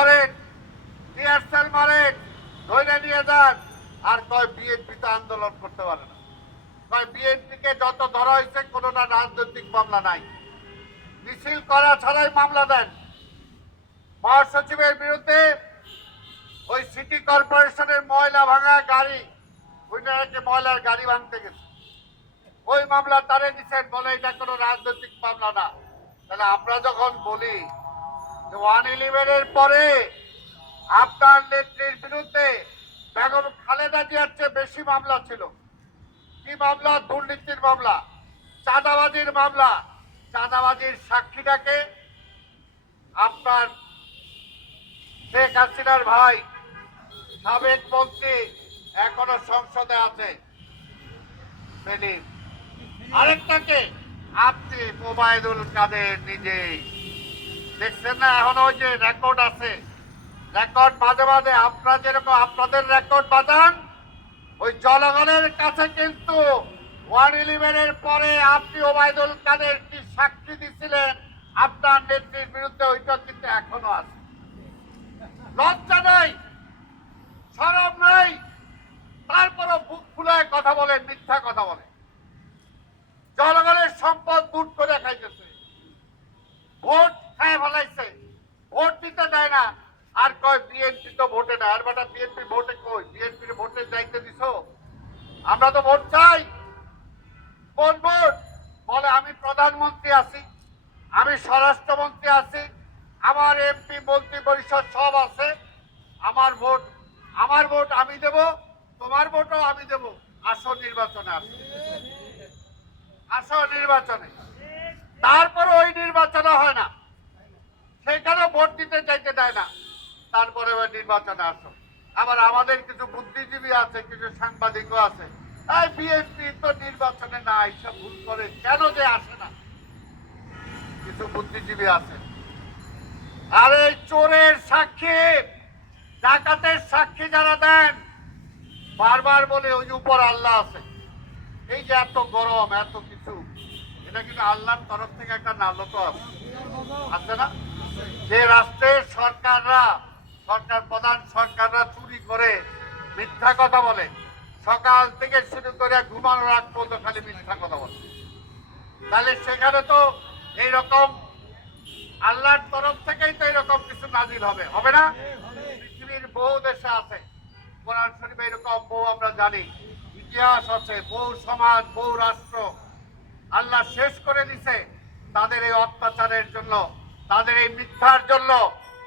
করেন টিয়ারসেল মারেন। ধরে নিয়ে যান। আর কয় বিএনপি তো আন্দোলন করতে পারে না। কয় বিএনপিকে যত ধরা হয়েছে কোনোটা রাজনৈতিক মামলা নাই। মিছিল করা ছাড়াই মামলা দেন। মহাসচিবের বিরুদ্ধে ওই সিটি কর্পোরেশনের ময়লা ভাঙা গাড়ি ওইটা ময়লার গাড়ি ভাঙতে গেছে। ওই মামলা তারে নিছেন বলে এটা কোনো রাজনৈতিক মামলা না। তাহলে আমরা যখন বলি ওয়ান ইলেভেনের পরে আপনার নেত্রীর বিরুদ্ধে বেগম খালেদা জিয়ার চেয়ে বেশি মামলা ছিল। কি মামলা? দুর্নীতির মামলা, চাঁদাবাজির মামলা। চাঁদাবাজির সাক্ষীটাকে আপনার শেখ হাসিনার ভাই, সাবেক মন্ত্রী, এখনও সংসদে আছে। আরেকটাকে, আপনি মোবাইদুল কাদের নিজে দেখছেন না? এখন ওই যে রেকর্ড আছে। রেকর্ড মাঝে মাঝে আপনারা যেরকম আপনাদের রেকর্ড বাজান, ওই জনগণের কাছে কিন্তু ওয়ান ইলেভেনের পরে আপনি ওবায়দুল কাদের কি সাক্ষী দিছিলেন? আপনার নেত্রীর বিরুদ্ধে ওইটা কিন্তু এখনও আছে। লজ্জা নাই, সরব নাই। তারপরও বুক ফুলায় কথা বলেন, মিথ্যা কথা বলেন জনগণের সম্পদ লুট করে খাইতেছে ভোট খায় ফেলাইছে ভোট দিতে দেয় না আর কয় বিএনপি তো ভোটে না, আর বেটা বিএনপি ভোটে কই? বিএনপি ভোটের দায়িত্ব দিছো? আমরা তো ভোট চাই। কোন ভোট? বলে, আমি প্রধানমন্ত্রী আছি, আমি স্বরাষ্ট্রমন্ত্রী আছি, আমার এমপি মন্ত্রী পরিষদ সব আছে। আমার ভোট আমার ভোট আমি দেব, তোমার ভোটও আমি দেব। আসন নির্বাচনে আসো। আসো নির্বাচনে। তারপরে ওই নির্বাচনে হয় না। সেখানে ভোট দিতে চাইতে দেয় না। তারপরে নির্বাচনে আসো। আবার আমাদের কিছু বুদ্ধিজীবী আছে, কিছু সাংবাদিকও আছে। বিএনপি তো নির্বাচনে না এইসব ভুল করে কেন যে আসে না? কিছু বুদ্ধিজীবী আছে। আর এই চোরের সাক্ষী, ডাকাতের সাক্ষী যারা দেন, বারবার বলে ওই উপর আল্লাহ আছে। এই যে এত গরম, এত কিছু, এটা কিন্তু আল্লাহর তরফ থেকে একটা আছে। আছে না? যে রাষ্ট্রের সরকাররা সরকার প্রধান সরকাররা চুরি করে মিথ্যা কথা বলে। সকাল থেকে শুরু করে ঘুমানোর আগ পর্যন্ত খালি মিথ্যা কথা বলে। তাহলে সেখানে তো এইরকম আল্লাহর তরফ থেকেই তো এরকম কিছু নাজিল হবে। হবে না? পৃথিবীর বহু দেশে আছে। কোরআন শরীফে এরকম বহু আমরা জানি। ইতিহাস আছে, বহু সমাজ, বহু রাষ্ট্র। আল্লাহ শেষ করে দিছে তাদের এই অত্যাচারের জন্য, তাদের এই মিথ্যার জন্য।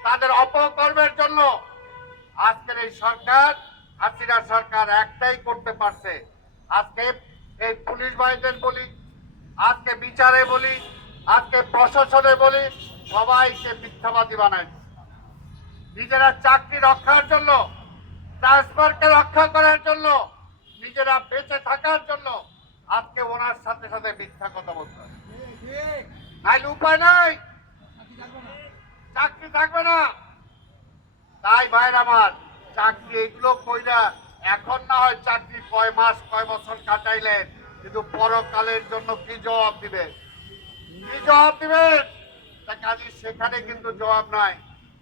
তাদের অপকর্মের জন্য আজকের এই সরকার, হাসিনা সরকার একটাই করতে পারছে। আজকে এই পুলিশ বাহিনীদের বলি, আজকে বিচারে বলি, আজকে প্রশাসনে বলি, সবাইকে মিথ্যাবাদী বানায় নিজেরা চাকরি রক্ষার জন্য, ট্রান্সফারকে রক্ষা করার জন্য, নিজেরা বেঁচে থাকার জন্য আজকে ওনার সাথে সাথে মিথ্যা কথা বলতে হয়। নাইলে উপায় নাই। চাকরি থাকবে না। তাই ভাইর আমার, চাকরি এগুলো কইরা এখন না হয় চাকরি কয় মাস, কয় বছর কাটাইলেন, কিন্তু পরকালের জন্য কি জবাব দিবেন? কি জবাব দিবেন? তা কাজে, সেখানে কিন্তু জবাব নাই।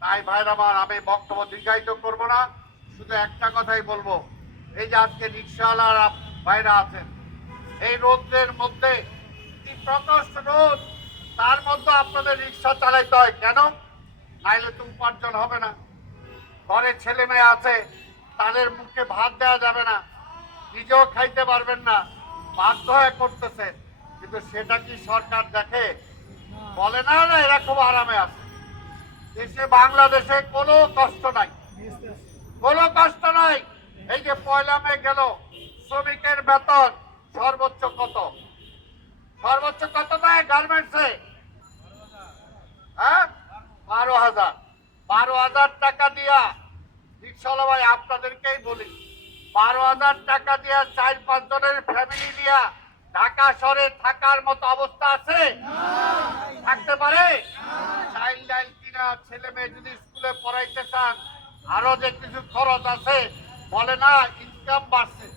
তাই ভাইর আমার, আমি বক্তব্য দীর্ঘায়িত করব না। শুধু একটা কথাই বলব। এই যে আজকে রিক্সাওয়ালারা ভাইরা আছেন, এই রোদের মধ্যে কি প্রকষ্ট রোদ? তার মধ্যে আপনাদের রিক্সা চালাইতে হয়। কেন? নাইলে তো উপার্জন হবে না। ঘরে ছেলে মেয়ে আছে, তাদের মুখে ভাত দেওয়া যাবে না। নিজেও খাইতে পারবেন না, বাধ্য হয়ে করতেছে। কিন্তু সেটা কি সরকার দেখে? বলে না না, এরা খুব আরামে আছে। দেশে, বাংলাদেশে কোনো কষ্ট নাই। কোনো কষ্ট নাই। এই যে পয়লা মে গেল, শ্রমিকের বেতন সর্বোচ্চ কত? সর্বোচ্চ কত দেয় গার্মেন্টসে বারো হাজার। বারো হাজার টাকা দিয়া রিক্সাওয়ালা ভাই, আপনাদেরকেই বলি, বারো হাজার টাকা দিয়া চার পাঁচ জনের ফ্যামিলি দিয়া ঢাকা শহরে থাকার মতো অবস্থা আছে? থাকতে পারে? চাইল্ড লাইন কিনা, ছেলে মেয়ে যদি স্কুলে পড়াইতে চান, আরও যে কিছু খরচ আছে, বলে না ইনকাম বাড়ছে।